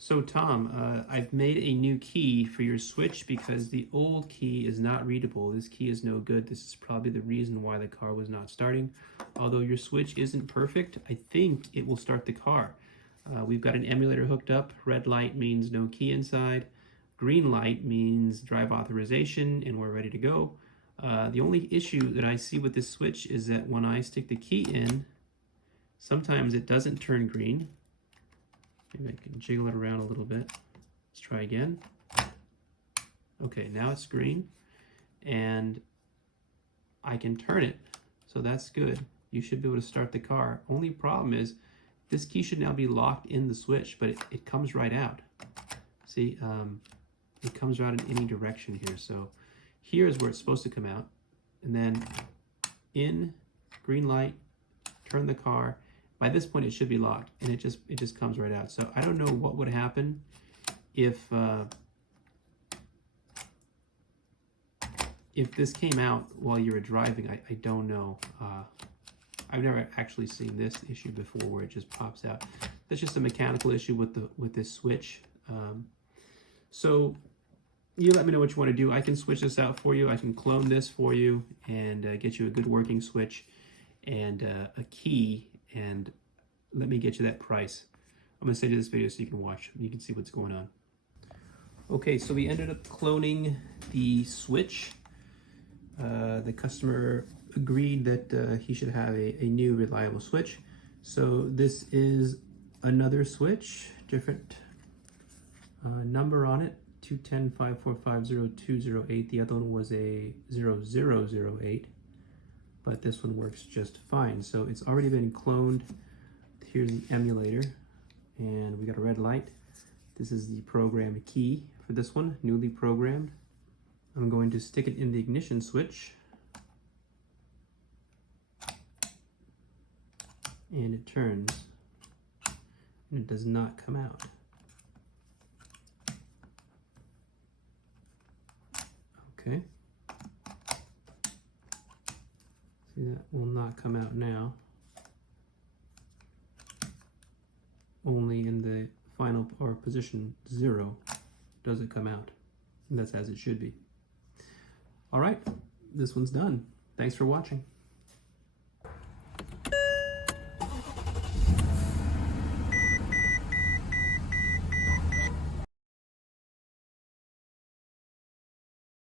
So Tom, I've made a new key for your switch because the old key is not readable. This key is no good. This is probably the reason why the car was not starting. Although your switch isn't perfect, I think it will start the car. We've got an emulator hooked up. Red light means no key inside. Green light means drive authorization and we're ready to go. The only issue that I see with this switch is that when I stick the key in, sometimes it doesn't turn green. Maybe I can jiggle it around a little bit. Let's try again. Okay, now it's green, and I can turn it, so that's good. You should be able to start the car. Only problem is, this key should now be locked in the switch, but it comes right out. See, it comes out in any direction here. So here is where it's supposed to come out, and then in, green light, turn the car. By this point, it should be locked, and it just comes right out. So I don't know what would happen if this came out while you were driving. I don't know. I've never actually seen this issue before where it just pops out. That's just a mechanical issue with this switch. So you let me know what you want to do. I can switch this out for you. I can clone this for you and get you a good working switch and a key, and let me get you that price. I'm gonna send you this video so you can watch. You can see what's going on. Okay, so we ended up cloning the switch. The customer agreed that he should have a new reliable switch. So this is another switch, different number on it, 210-545-0208. The other one was a 0008. But this one works just fine. So it's already been cloned. Here's the emulator, and we got a red light. This is the programmed key for this one, newly programmed. I'm going to stick it in the ignition switch, and it turns, and it does not come out. Okay. That will not come out now. Only in the final or position 0 does it come out. And that's as it should be. All right, this one's done. Thanks for watching.